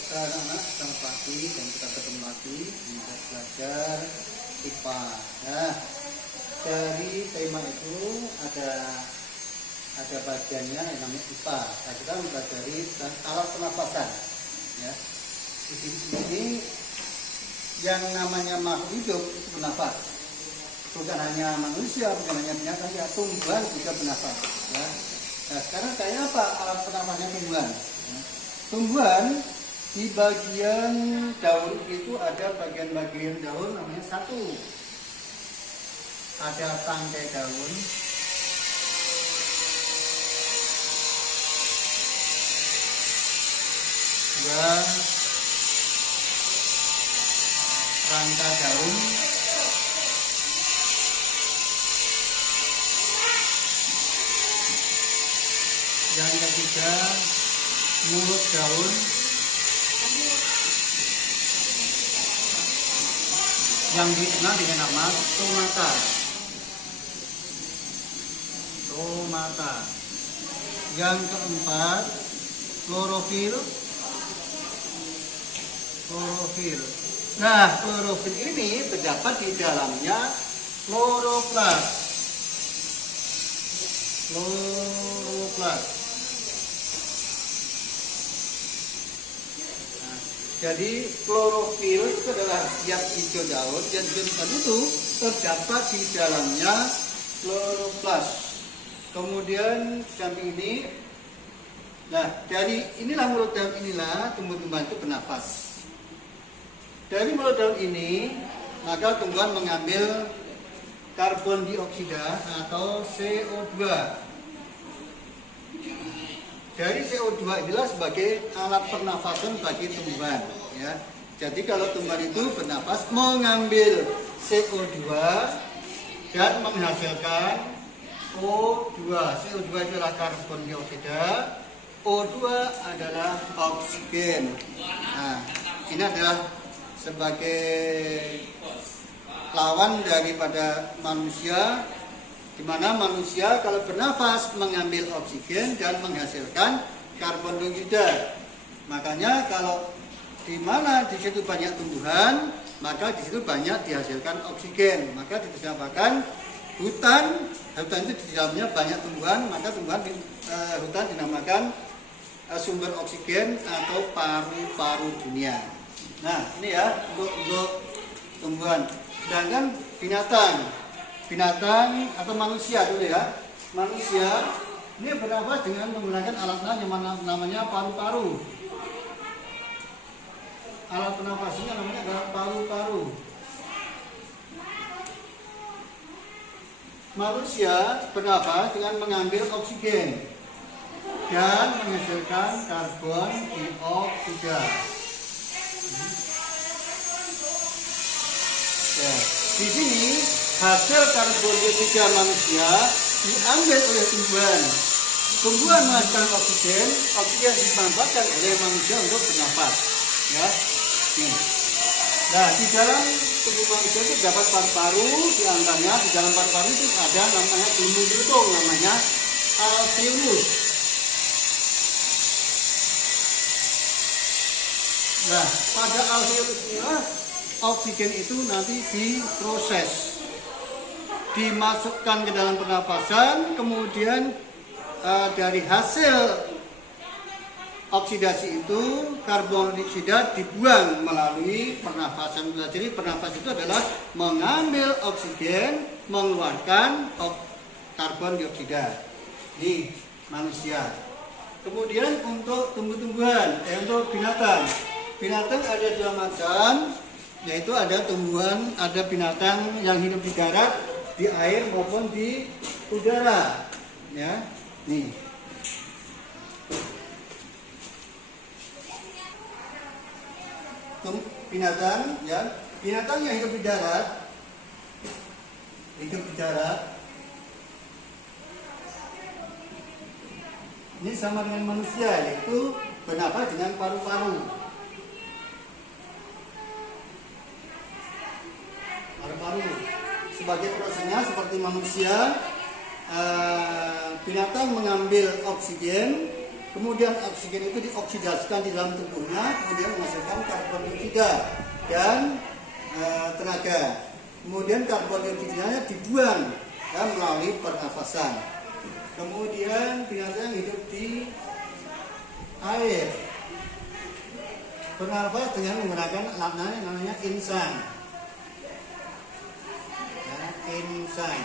anak-anak, selamat pagi dan kita ketemu lagi untuk belajar IPA. Nah, dari tema itu ada bagiannya yang namanya IPA. Nah, kita mempelajari alat pernafasan. Ya, di sini yang namanya makhluk hidup itu bernafas. Bukan hanya manusia, bukan hanya binatang, ya tumbuhan juga bernafas. Ya. Nah, sekarang kayak apa alat pernafasannya tumbuhan? Ya. Tumbuhan di bagian daun itu ada bagian-bagian daun namanya satu. Ada tangkai daun, dua rangka daun, yang ketiga mulut daun, yang dikenal dengan nama stomata. Yang keempat klorofil. Nah, klorofil ini terdapat di dalamnya kloroplas. Jadi klorofil itu adalah zat hijau daun. Zat hijau daun itu terdapat di dalamnya kloroplas. Kemudian samping ini, nah dari inilah mulut daun inilah tumbuh-tumbuhan itu bernafas. Dari mulut daun ini maka tumbuhan mengambil karbon dioksida atau CO2. Dari CO2 inilah sebagai alat pernafasan bagi tumbuhan. Ya. Jadi kalau tumbuhan itu bernafas mengambil CO2 dan menghasilkan O2. CO2 adalah karbon dioksida, O2 adalah oksigen. Nah, ini adalah sebagai lawan daripada manusia, di mana manusia kalau bernafas mengambil oksigen dan menghasilkan karbon dioksida. Makanya kalau di mana di situ banyak tumbuhan, maka di situ banyak dihasilkan oksigen. Maka dinamakan hutan itu di dalamnya banyak tumbuhan, maka hutan dinamakan sumber oksigen atau paru-paru dunia. Nah, ini ya untuk tumbuhan. Sedangkan binatang atau manusia dulu ya. Manusia ini bernafas dengan menggunakan alat yang namanya paru-paru. Alat pernafasannya namanya adalah paru-paru. Manusia bernafas dengan mengambil oksigen dan menghasilkan karbon dioksida. Ya, di sini hasil karbon dioksida manusia diambil oleh tumbuhan. Tumbuhan menghasilkan oksigen dimanfaatkan oleh manusia untuk bernafas. Ya, nah di dalam tubuh manusia itu terdapat paru-paru, di antaranya di dalam paru-paru itu ada namanya gelembung jantung, namanya alveolus. Nah, pada alveolus inilah oksigen itu nanti diproses, dimasukkan ke dalam pernafasan, kemudian dari hasil oksidasi itu karbon dioksida dibuang melalui pernafasan. Jadi pernafasan itu adalah mengambil oksigen, mengeluarkan karbon dioksida. Ini manusia. Kemudian untuk tumbuh-tumbuhan, untuk binatang ada dua macam, yaitu ada tumbuhan, ada binatang yang hidup di darat, di air maupun di udara. Ya, nih. Binatang yang hidup di darat ini sama dengan manusia, yaitu bernafas dengan paru-paru. Sebagai prosesnya seperti manusia, binatang mengambil oksigen Kemudian oksigen itu dioksidasikan di dalam tubuhnya, kemudian menghasilkan karbon dioksida dan tenaga. Kemudian karbon dioksidanya dibuang melalui pernafasan. Kemudian binatang hidup di air, bernafas dengan menggunakan alat namanya insan. Insan.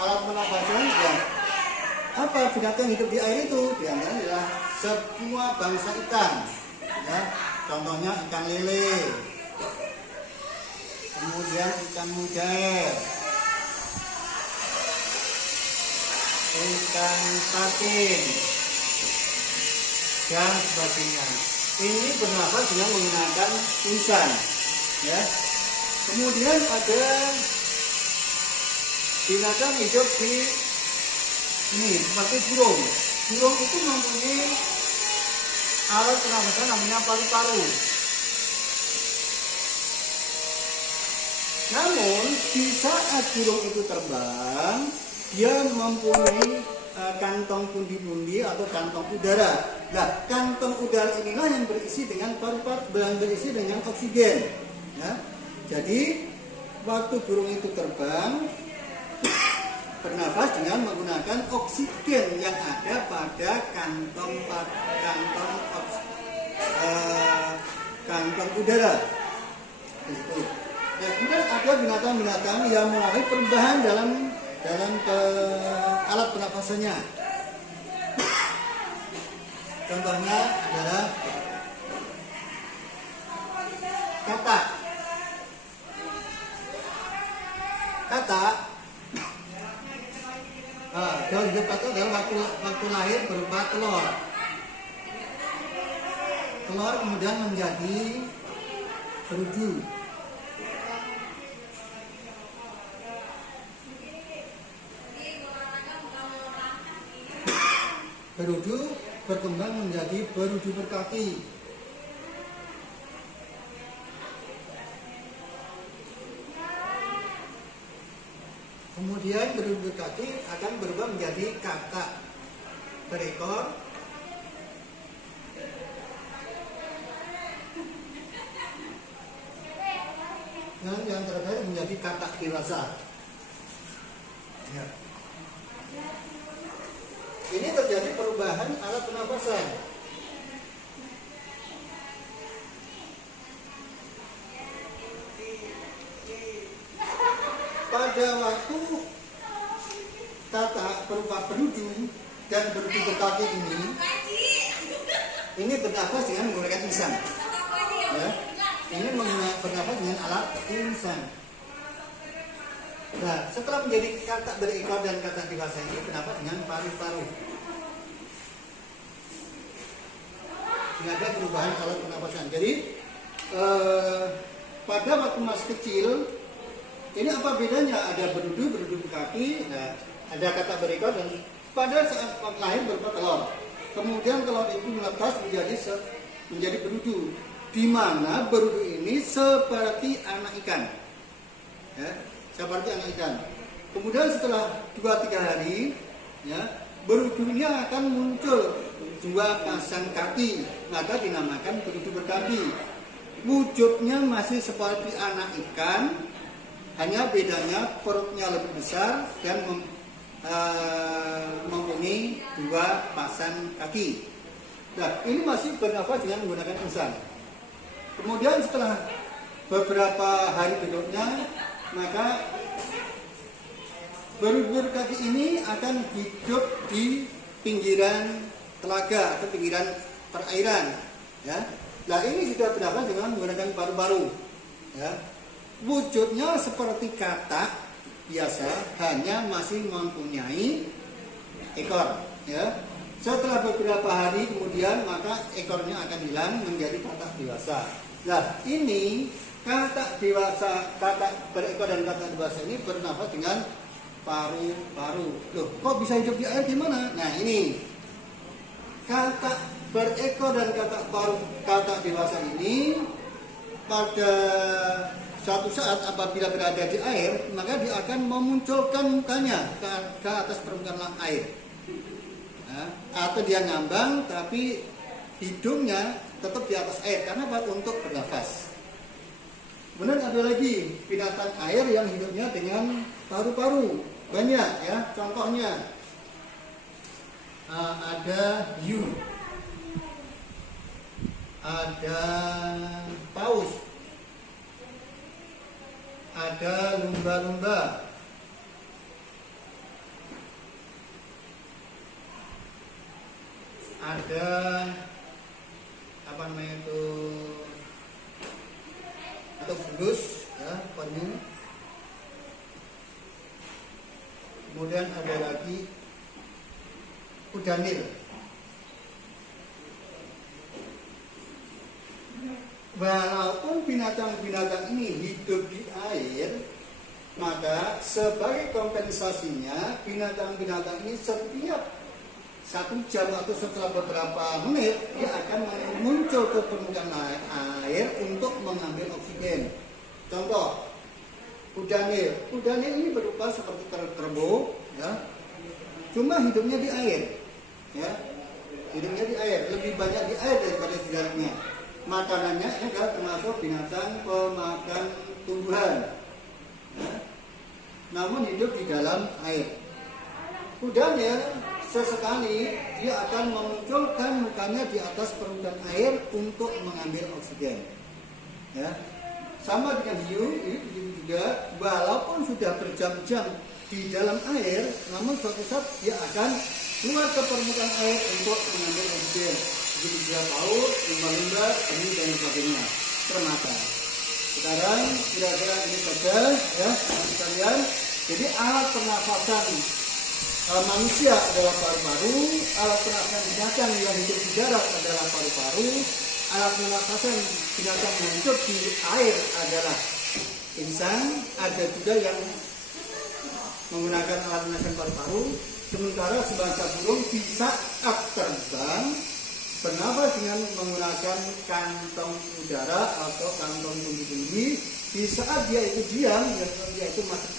Alat pernafasan ya. Apa binatang hidup di air itu? Di antaranya adalah semua bangsa ikan. Ya, contohnya ikan lele. Kemudian ikan mujair, ikan patin, dan sebagainya. Ini bernafas dengan menggunakan insan. Ya. Kemudian ada binatang hidup di ini seperti burung. Burung itu mempunyai alat pernafasan namanya paru-paru. Namun di saat burung itu terbang, dia mempunyai kantong pundi-pundi atau kantong udara. Nah, kantong udara inilah yang berisi dengan paru-paru, yang berisi dengan oksigen. Ya. Jadi waktu burung itu terbang, bernafas dengan menggunakan oksigen yang ada pada kantong udara. Itu. Nah, kemudian ada binatang-binatang yang mengalami perubahan dalam alat pernafasannya. Contohnya adalah katak. Katak. Daun hidup katak adalah waktu lahir berupa telur. Telur kemudian menjadi berudu. Berudu berkembang menjadi berudu berkaki. Kemudian berudu berkaki akan berubah menjadi katak berekor. Dan yang terakhir menjadi katak dewasa. Ya. Ini terjadi perubahan alat pernafasan. Pada waktu katak berupa berudu dan berudu berkaki ini bernafas dengan menggunakan insan. Ya. Ini bernafas dengan alat insan. Nah, setelah menjadi katak berekor dan katak dewasa ini bernafas dengan paru-paru. Ini ada perubahan alat pernapasan. Jadi pada waktu masih kecil ini apa bedanya? Ada berudu berkaki, nah, ada katak berekor dan pada saat lahir berupa telur. Kemudian telur itu menetas menjadi berudu, di mana berudu ini seperti anak ikan. Ya. Seperti anak ikan. Kemudian setelah 2-3 hari, ya, berudu ini akan muncul 2 pasang kaki, maka dinamakan berudu berkaki. Wujudnya masih seperti anak ikan, hanya bedanya perutnya lebih besar dan mempunyai 2 pasang kaki. Nah, ini masih bernafas dengan menggunakan insan. Kemudian setelah beberapa hari berikutnya, maka berudu berkaki ini akan hidup di pinggiran telaga atau pinggiran perairan. Ya. Nah, ini sudah bernafas dengan menggunakan paru-paru. Ya. Wujudnya seperti katak biasa, hanya masih mempunyai ekor. Ya. Setelah beberapa hari kemudian, maka ekornya akan hilang menjadi katak dewasa. Nah, ini katak dewasa, katak berekor dan katak dewasa ini bernafas dengan paru-paru. Loh, kok bisa hidup di air gimana? Nah, ini katak berekor dan katak dewasa ini pada suatu saat apabila berada di air, maka dia akan memunculkan mukanya ke atas permukaan air. ya, atau dia ngambang tapi hidungnya tetap di atas air. Karena apa? Untuk bernafas. Kemudian ada lagi binatang air yang hidupnya dengan paru-paru. Banyak ya, contohnya ada hiu, ada paus, ada lumba-lumba, ada apa namanya itu, atau bulus ya, penyu. Kemudian ada lagi kudanil. Walaupun binatang-binatang ini hidup di air, maka sebagai kompensasinya binatang-binatang ini setiap 1 jam atau setelah beberapa menit dia akan muncul ke permukaan air untuk mengambil oksigen. Contoh, kudanil. Kudanil ini berupa seperti terumbu, ya. Cuma hidupnya di air, ya. Hidupnya di air, lebih banyak di air daripada di dalamnya. Makanannya ini adalah termasuk binatang pemakan tumbuhan, ya. Namun hidup di dalam air. Kudanil sesekali dia akan memunculkan mukanya di atas permukaan air untuk mengambil oksigen, ya. Sama dengan hiu juga, walaupun sudah berjam-jam di dalam air, namun suatu saat dia akan keluar ke permukaan air untuk mengambil oksigen. Begitu juga paus, lumba-lumba, penyu dan sebagainya, termata. Sekarang kira-kira ini saja ya sekalian. Jadi alat pernafasan manusia adalah paru-paru, alat pernafasan binatang yang hidup di darat adalah paru-paru, alat pernafasan binatang yang hidup di air adalah insang. Ada juga yang menggunakan alat pernafasan paru-paru, sementara sebangsa burung bisa terbang bernafas dengan menggunakan kantong udara atau kantong tinggi-tinggi. Di saat dia itu diam, dia itu masih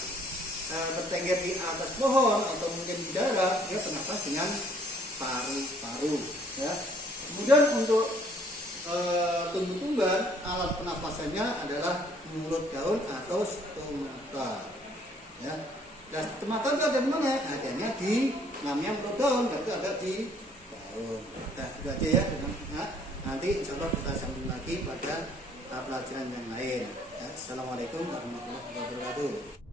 bertengger di atas pohon atau mungkin di darat, dia bernafas dengan paru-paru, ya. Kemudian untuk tumbuh-tumbuhan, alat pernafasannya adalah mulut daun atau stomata, ya. Dan stomata itu ada di mana? Adanya di namanya mulut daun, itu ada di daun. Nah, itu aja ya. Nah, nanti insya Allah kita sambung lagi pada pelajaran yang lain. Ya. Assalamualaikum warahmatullahi wabarakatuh.